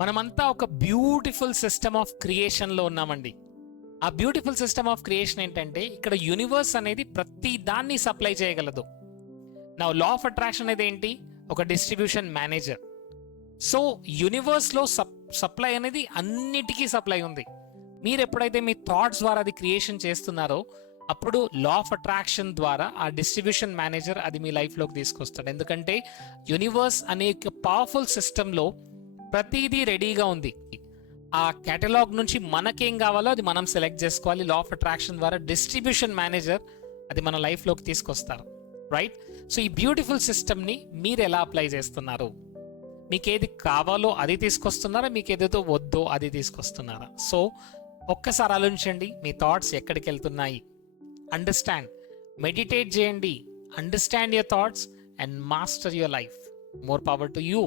మనమంతా ఒక beautiful system of క్రియేషన్లో ఉన్నామండి. ఆ బ్యూటిఫుల్ సిస్టమ్ ఆఫ్ క్రియేషన్ ఏంటంటే, ఇక్కడ యూనివర్స్ అనేది ప్రతి దాన్ని సప్లై చేయగలదు. నా లా ఆఫ్ అట్రాక్షన్ అనేది ఏంటి? ఒక డిస్ట్రిబ్యూషన్ మేనేజర్. సో యూనివర్స్లో సప్లై అనేది అన్నిటికీ సప్లై ఉంది. మీరు ఎప్పుడైతే మీ థాట్స్ ద్వారా అది క్రియేషన్ చేస్తున్నారో, అప్పుడు లా ఆఫ్ అట్రాక్షన్ ద్వారా ఆ డిస్ట్రిబ్యూషన్ మేనేజర్ అది మీ లైఫ్లోకి తీసుకొస్తాడు. ఎందుకంటే యూనివర్స్ అనే పవర్ఫుల్ సిస్టంలో ప్రతిదీ రెడీగా ఉంది. ఆ కేటలాగ్ నుంచి మనకేం కావాలో అది మనం సెలెక్ట్ చేసుకోవాలి. లా ఆఫ్ అట్రాక్షన్ ద్వారా డిస్ట్రిబ్యూషన్ మేనేజర్ అది మన లైఫ్లోకి తీసుకొస్తారు. రైట్? సో ఈ బ్యూటిఫుల్ సిస్టమ్ని మీరు ఎలా అప్లై చేస్తున్నారు? మీకు ఏది కావాలో అది తీసుకొస్తున్నారా? మీకు ఏదైతే వద్దో అది తీసుకొస్తున్నారా? సో ఒక్కసారి ఆలోచించండి, మీ థాట్స్ ఎక్కడికి వెళ్తున్నాయి. అండర్స్టాండ్, మెడిటేట్ చేయండి, understand your thoughts and master your life. More power to you.